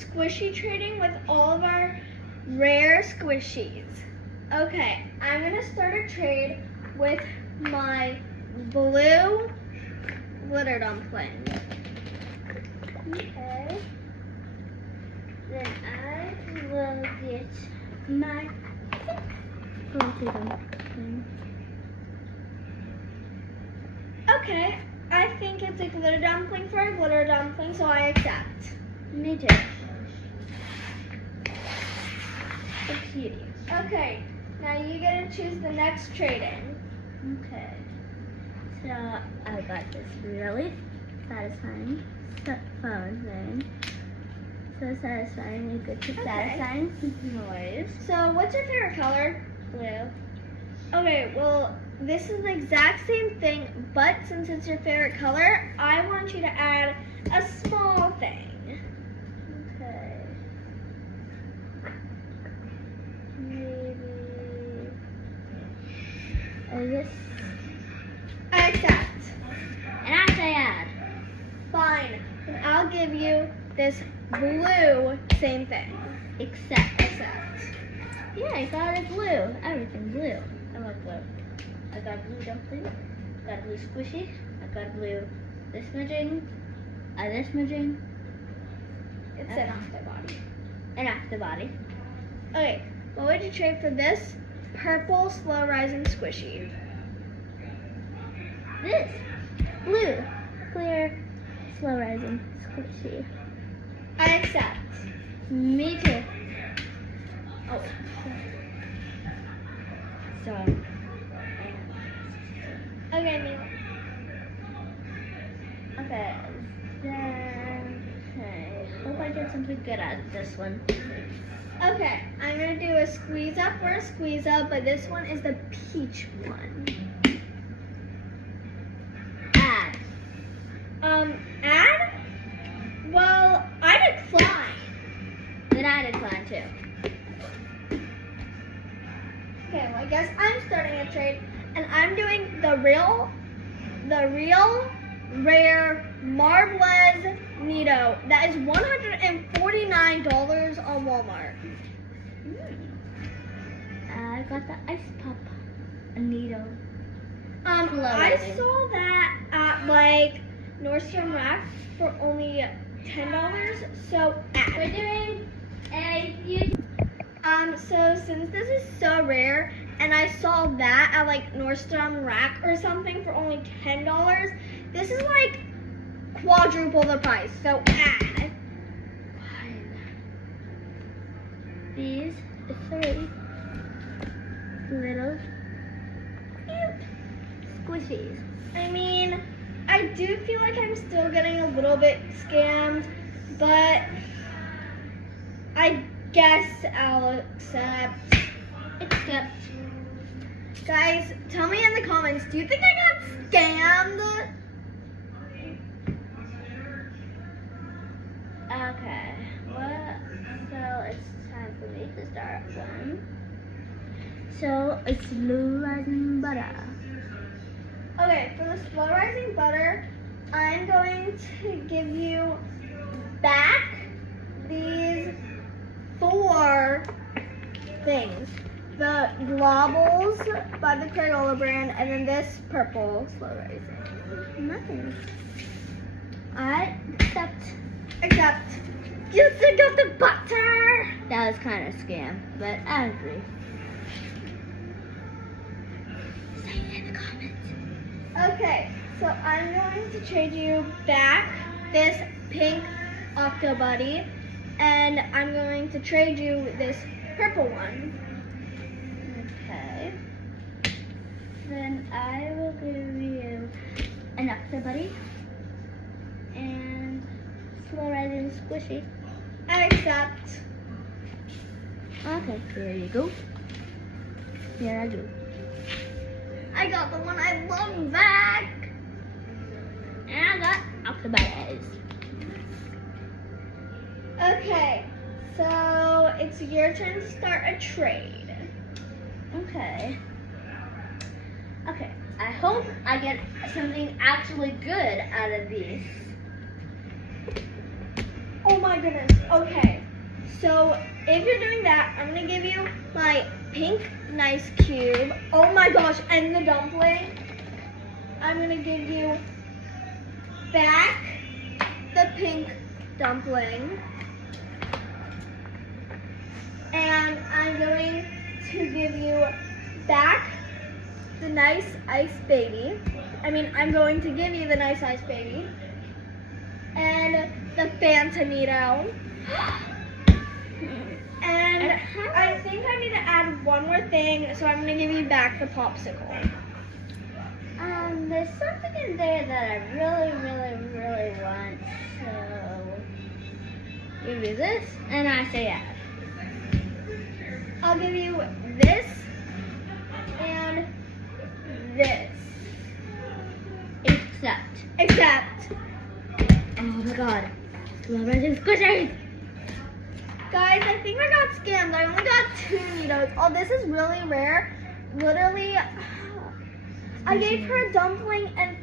squishy trading with all of our rare squishies. Okay, I'm gonna start a trade with my blue glitter dumpling. Okay. Then I will get my glitter dumpling. Okay, I think it's a glitter dumpling for a glitter dumpling, so I accept. Me too. A cutie. Okay, now you get to choose the next trade-in. Okay. So I got this really satisfying phone thing. So satisfying, and good to satisfying noise. So what's your favorite color? Blue. Okay, well, this is the exact same thing, but since it's your favorite color, I want you to add a small thing. Okay. Maybe. This. I accept. And I say add. Fine. Then I'll give you this blue same thing. Accept. Accept. Yeah, I got it blue. Everything blue. I love blue. I got blue dumpling. I got blue squishy. I got blue this smudging. This smudging. It's an after body. And after body. Okay, what would you trade for this purple slow rising squishy? This blue, clear, slow rising squishy. I accept. Me too. Oh. So. Okay, Neil. Okay. Then. Okay. Hope I get something good out of this one. Okay, I'm gonna do a squeeze up for a squeeze up, but this one is the peach one. Add. Add? Well, I decline. Then I decline too. Okay, well, I guess I'm starting a trade, and I'm doing the real rare Marblez Nito. That is $149 on Walmart. I got the ice pop. A needle. I Floating. saw that at like Nordstrom Rack for only $10. So We're add. doing a huge. So since this is so rare, and I saw that at like Nordstrom Rack or something for only $10, this is like quadruple the price. So add. These 3 little cute squishies. I mean, I do feel like I'm still getting a little bit scammed, but I guess I'll accept. Except Guys, tell me in the comments, do you think I got scammed? okay. So it's time for me to start one. So it's slow rising butter. Okay, for the slow rising butter, I'm going to give you back these 4 things. The Globbles by the Crayola brand, and then this purple slow rising. Nice. I accept. Except, you still got the butter! That was kind of scam, but I agree. Say it in the comments. Okay, so I'm going to trade you back this pink Octobuddy, and I'm going to trade you this purple one. Okay. Then I will give you an Octobuddy and slow rising squishy. I accept. Okay, there you go. Here I go. I got the one I love back. And I got Octobuddies. Okay, so it's your turn to start a trade. Okay. Okay, I hope I get something actually good out of these. Oh my goodness. Okay. So if you're doing that, I'm gonna give you my pink nice cube. Oh my gosh, and the dumpling. I'm gonna give you back the pink dumpling. And I'm going to give you back the nice ice baby. I'm going to give you the nice ice baby. And the Fantanito. And I think I need to add one more thing, so I'm going to give you back the popsicle. There's something in there that I really, really, really want, so give you this, and I say add. I'll give you this and this. Except. Oh my god. Slow rising squishy. Guys, I think I got scammed. I only got 2 Nitos. Oh, this is really rare. Literally, I gave her a dumpling and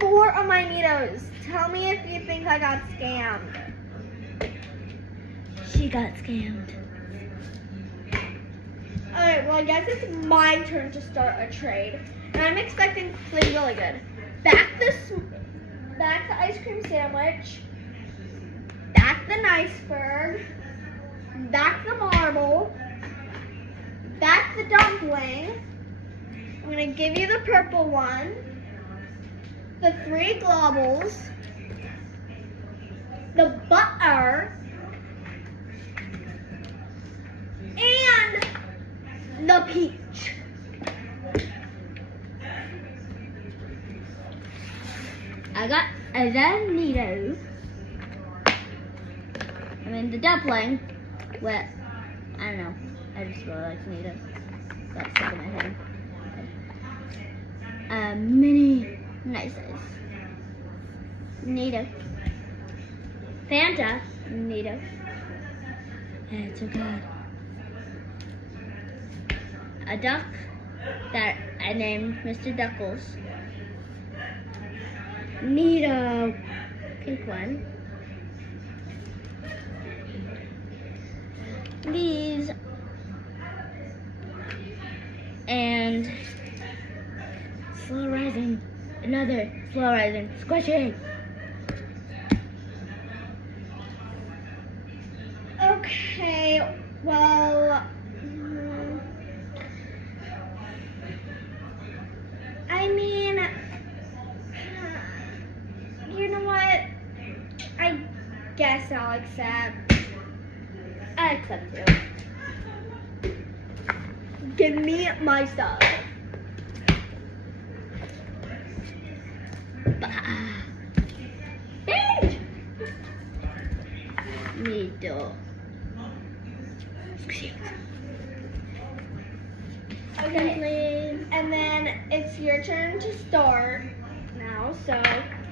4 of my Nitos. Tell me if you think I got scammed. She got scammed. Alright, well, I guess it's my turn to start a trade. And I'm expecting to play really good. Back the ice cream sandwich. Back the iceberg. Back the marble. Back the dumpling. I'm going to give you the purple one. The 3 globbles. The butter. And the peach. I got a Nito. The dumpling. Well, I don't know. I just really like Nito. Got stuck in my head. Mini nice ice. Nito. Fanta. Nito. And it's so good. A duck that I named Mr. Duckles. Nito. Pink one. These. And slow rising. Another slow rising. Squishy. Okay, well, you know what? I guess I'll accept. I accept you. Give me my stuff. Nito. Okay, and then it's your turn to start now, so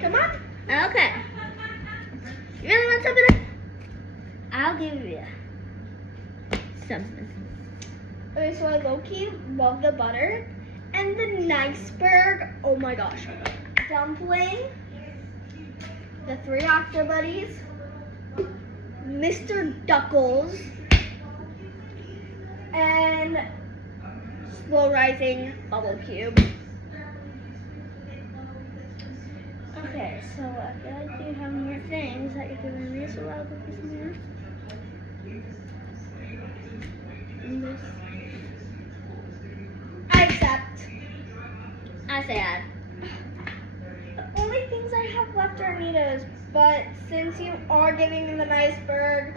come on. Okay. You really want something? I'll give you something. Okay, so I low-key love the butter and the iceberg. Oh my gosh. Dumpling, the 3 Octo Buddies, Mr. Duckles, and slow rising bubble cube. Okay, so I feel like you have more things that you're giving me, so I'll give you some more. And this. I accept. I say add. The only things I have left are Nitos, but since you are giving me the iceberg,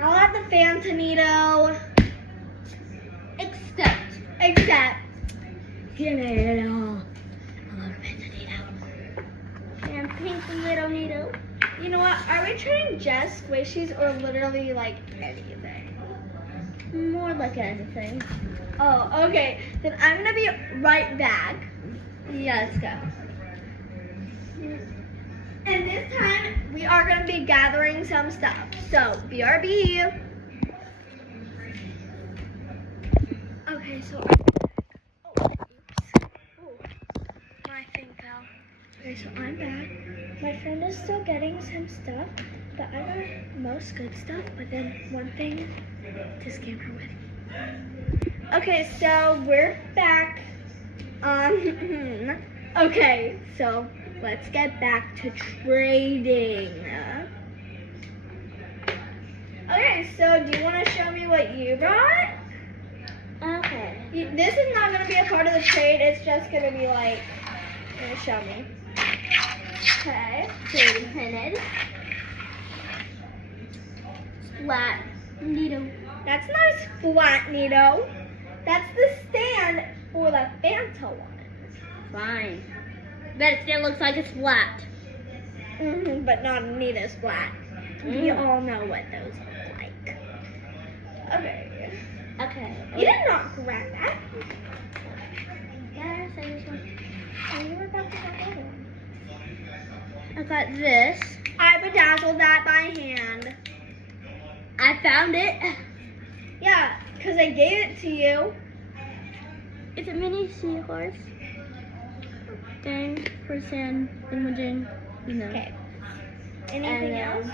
I'll have the Fantanito. Except. Give me it all. I love Fantanito. And pink little Nito. You know what? Are we trying just squishies or literally like anything? More like anything. Oh, okay. Then I'm gonna be right back. Yeah, let's go. And this time we are gonna be gathering some stuff. So BRB. Okay, so my thing fell. Okay, so I'm back. My friend is still getting some stuff. But I got most good stuff, but then one thing to scam her with. Okay, so we're back. Okay, so let's get back to trading. Okay, so do you want to show me what you brought? Okay. This is not going to be a part of the trade. It's just going to be like, show me. Okay, Trade printed. Splat. Needle. that's not a splat needle. That's the stand for the Fanta one. Fine. But it still looks like a splat. But not a needle splat. We all know what those look like. Okay. Okay. You did not grab that. Yes, I just want. Oh, you were about to grab the other one. I got this. I bedazzled that by hand. I found it. Yeah, because I gave it to you. It's a mini seahorse. Thing for sand imaging, you know. Okay. Anything else?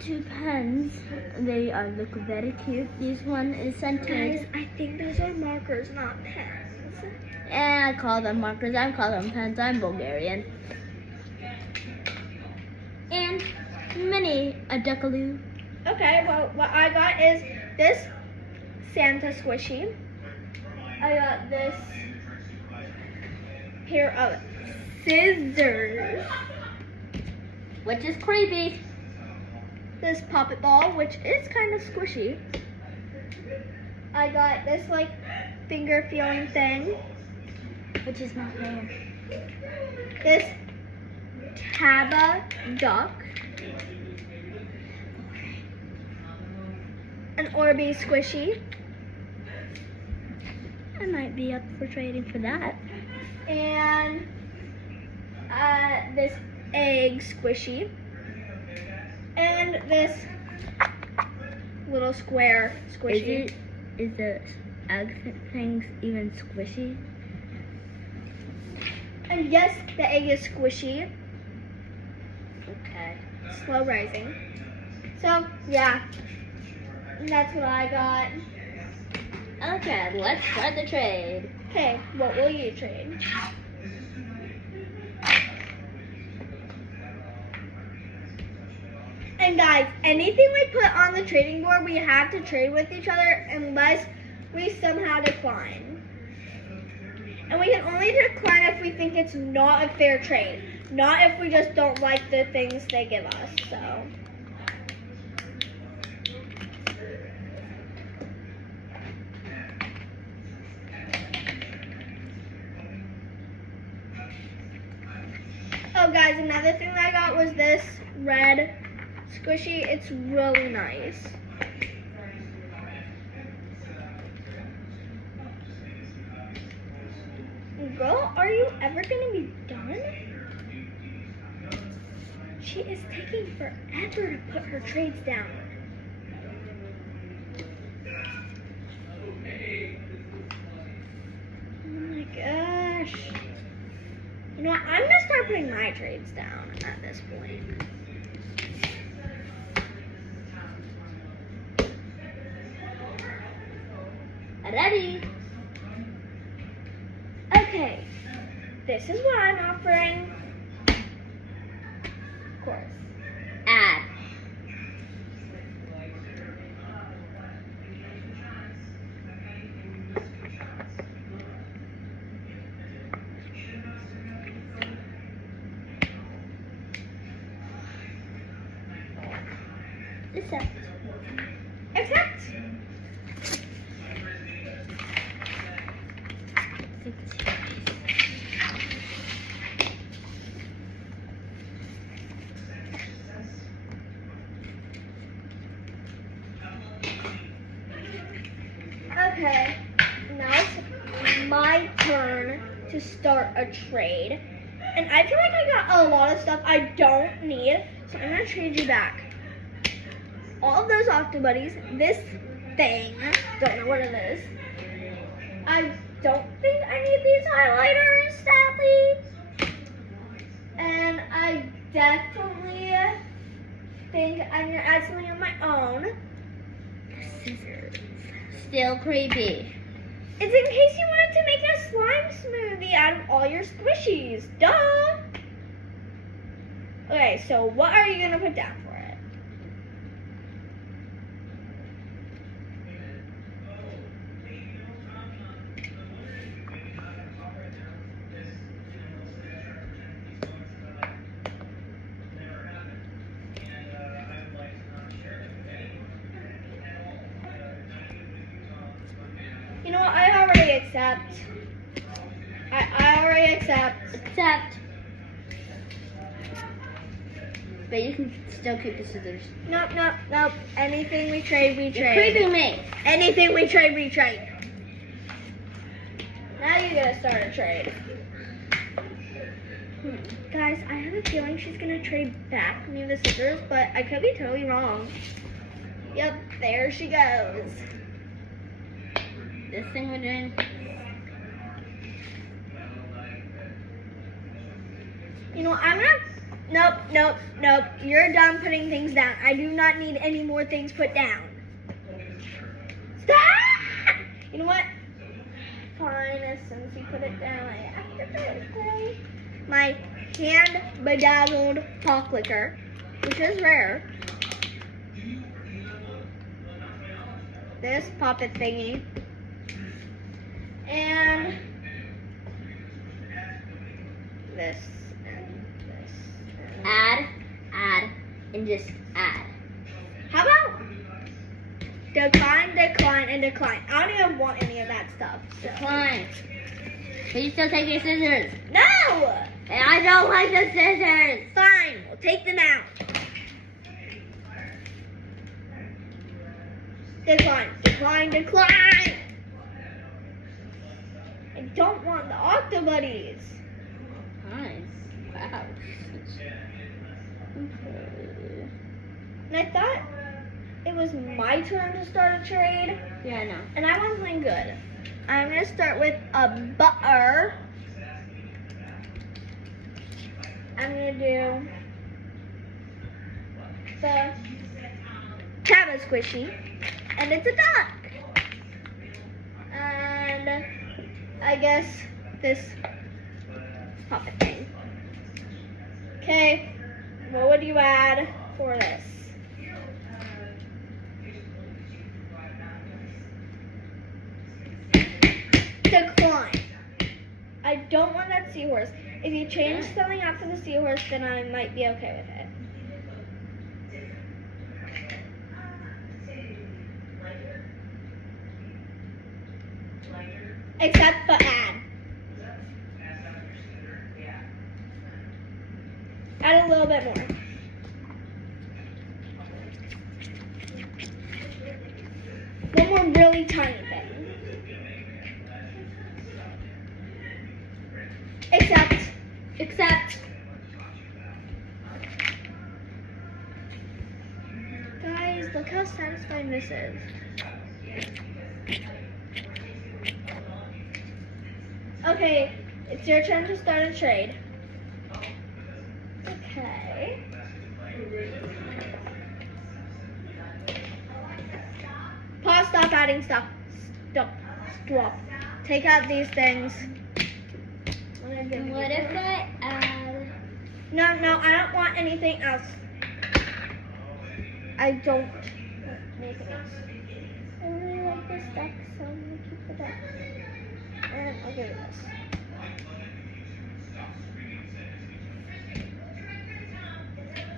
Two pens. They look very cute. This one is scented. Guys, I think those are markers, not pens. And I call them markers. I call them pens. I'm Bulgarian. And mini a duckaloo. Okay, well, what I got is this Santa squishy. I got this pair of scissors. Which is creepy. This puppet ball, which is kind of squishy. I got this like finger feeling thing. Which is not there. This Taba duck. An Orbeez squishy. I might be up for trading for that. And this egg squishy. And this little square squishy. Is the egg things even squishy? And yes, the egg is squishy. Okay. Slow rising. So, yeah. That's what I got. Okay, let's start the trade. Okay, what will you trade? And guys, anything we put on the trading board, we have to trade with each other unless we somehow decline. And we can only decline if we think it's not a fair trade, not if we just don't like the things they give us. So. Oh guys, another thing that I got was this red squishy. It's really nice. Girl, are you ever gonna be done? She is taking forever to put her trades down. Oh my gosh. You know what? I'm gonna start putting my trades down at this point. Ready? Okay, this is what I'm offering. Of course. Add. Accept. Accept. Okay, now it's my turn to start a trade. And I feel like I got a lot of stuff I don't need, so I'm gonna trade you back all of those Octobuddies, this thing, don't know what it is. I don't think I need these highlighters, sadly. And I definitely think I'm gonna add something of my own. Scissors. Still creepy. It's in case you wanted to make a slime smoothie out of all your squishies. Duh! Okay, so what are you gonna put down for it? You know what? I already accept. I already accept. Except. But you can still keep the scissors. Nope, nope, nope. Anything we trade, we You're trade. creeping me. Anything we trade, we trade. Now you gotta start a trade. Guys, I have a feeling she's gonna trade back me the scissors, but I could be totally wrong. Yep, there she goes. This thing we're doing. You know, I'm gonna. Nope, nope, nope. You're done putting things down. I do not need any more things put down. Stop! You know what? Fine, since you put it down, I have to put it away. My hand bedazzled paw clicker, which is rare. This poppet thingy. And this and this. Add, and just add. How about decline, decline, and decline? I don't even want any of that stuff. So. Decline. But you still take your scissors. No! And I don't like the scissors. Fine, we'll take them out. Decline, decline, decline! I don't want the Octobuddies. Nice. Wow. Okay. And I thought it was my turn to start a trade, Yeah, I know. and I want something good. I'm gonna start with a butter. I'm gonna do the Cabba Squishy, and it's a duck. And I guess this puppet thing. Okay, what would you add for this? Decline. I don't want that seahorse. If you change something out for the seahorse, then I might be okay with it. Except for add. Add a little bit more. One more really tiny thing. Except. Guys, look how satisfying this is. Okay, it's your turn to start a trade. Okay. Pause, stop adding stuff. Stop. Take out these things. What if I add? No, I don't want anything else. I don't make it. I really like this duck, so I'm gonna keep the duck. And I'll give it this.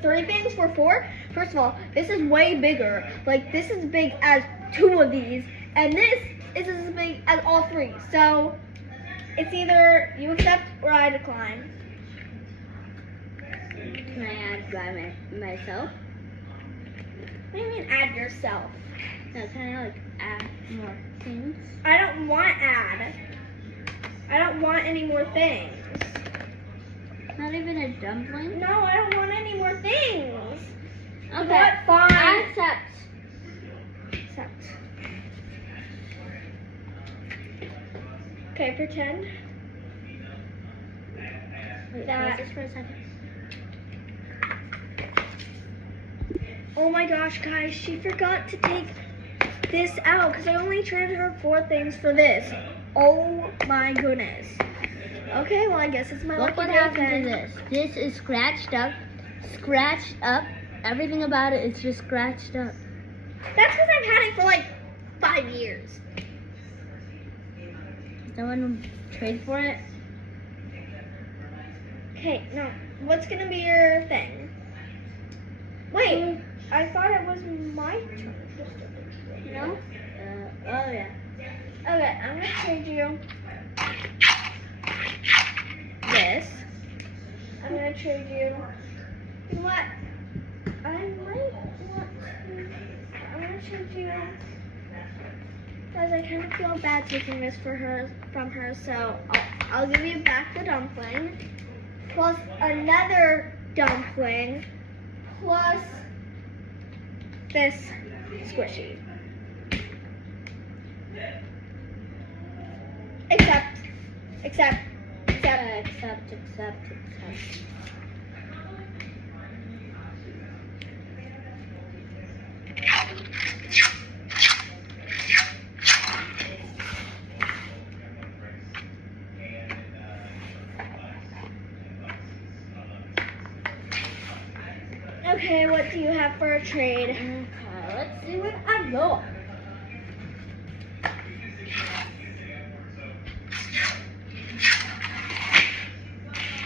Three things for four? First of all, this is way bigger. Like, this is big as two of these, and this is as big as all three. So, it's either you accept or I decline. Can I add by myself? What do you mean add yourself? No, can I like add more things? I don't want add. I don't want any more things. Not even a dumpling? No, I don't want any more things. Okay. What? Fine. I accept. Accept. Okay, pretend Wait, that- pause this for a second. Oh my gosh, guys, she forgot to take this out because I only traded her 4 things for this. Oh my goodness. Okay, well, I guess it's my Look lucky what day happened to then. this. This is scratched up. Scratched up. Everything about it is just scratched up. That's because I've had it for like 5 years. No one trade for it? Okay, no. What's going to be your thing? Wait, I thought it was my turn. No? Oh, yeah. Okay, I'm going to trade you this. I'm going to trade you. You know what? I might want to. I'm going to trade you. Guys, I kind of feel bad taking this from her, so I'll give you back the dumpling. Plus another dumpling. Plus this squishy. Accept. Okay, what do you have for a trade? Okay, let's see what I got.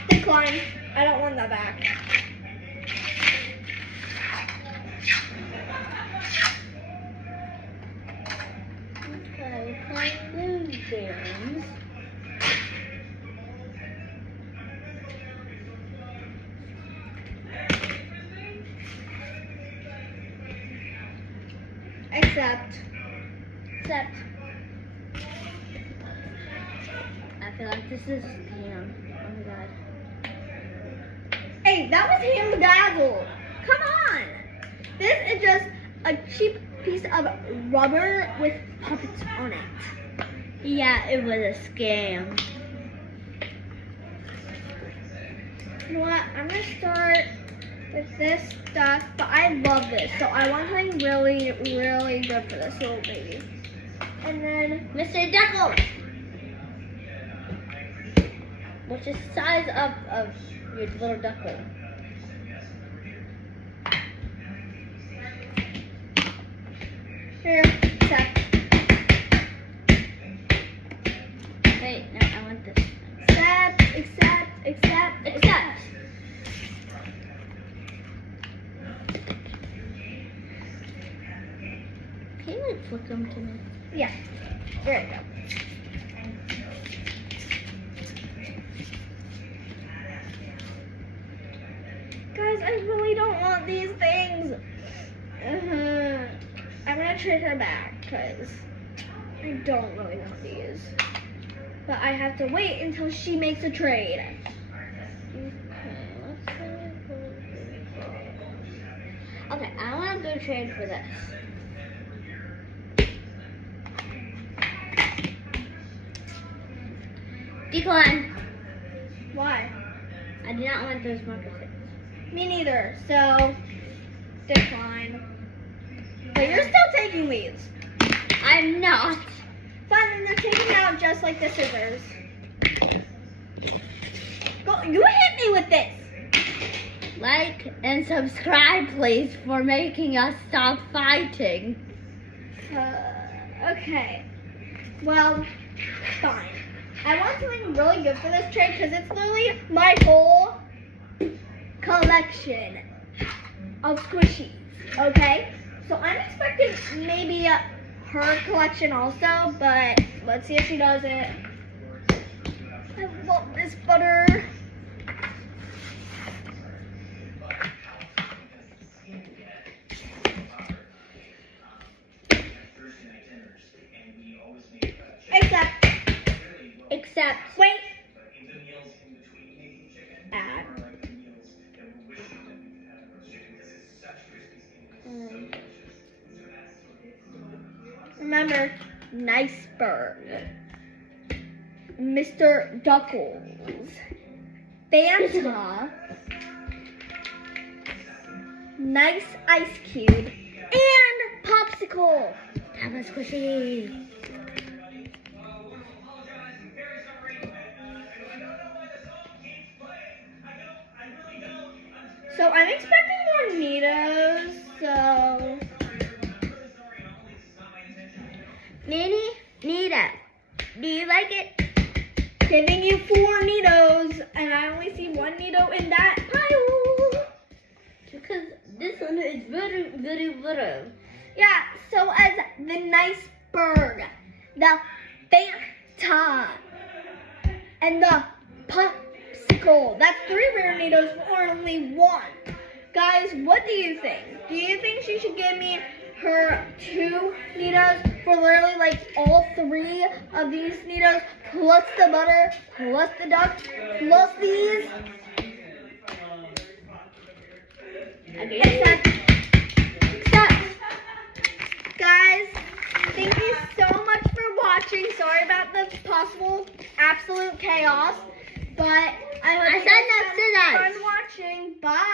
Decline. I don't want that back. Okay, playing blue games. Accept. I feel like this is scam. Oh my god. Hey, that was ham bedazzled. Come on. This is just a cheap piece of rubber with puppets on it. Yeah, it was a scam. You know what? I'm going to start with this stuff, but I love this, so I want something really, really good for this little baby. And then Mr. Duckle! Which is the size of your little duckling. here, accept. Wait, no, I want this. Accept. Can you like flick them to me? Yeah, there you go. Guys, I really don't want these things. I'm gonna trade her back because I don't really want these. But I have to wait until she makes a trade. Okay, I want to go trade for this. Decline. Why? I do not want those marker sticks. Me neither. So, decline. But you're still taking these. I'm not. Fine, then they're taking out just like the scissors. Go, you hit me with this. Like and subscribe, please, for making us stop fighting. Okay. Well, fine. I want something really good for this trade because it's literally my whole collection of squishies. Okay? So I'm expecting maybe her collection also, but let's see if she does it. I love this butter. Except. Wait. Add. Remember, Niceberg. Mr. Duckles. Fanta. nice ice cube, and popsicle. That was squishy. So I'm expecting more Neatos, so... Nita, do you like it? Giving you 4 Neatos, and I only see 1 Neato in that pile. Because this one is very, very little. Yeah, so as the nice bird, the Fanta, and the popsicle. That's 3 rare Neatos for only 1. Guys, what do you think? Do you think she should give me her 2 Neatos for literally like all 3 of these Neatos, plus the butter, plus the duck, plus these? Except, guys, thank you so much for watching. Sorry about the possible absolute chaos, but I hope you guys had fun watching. Bye.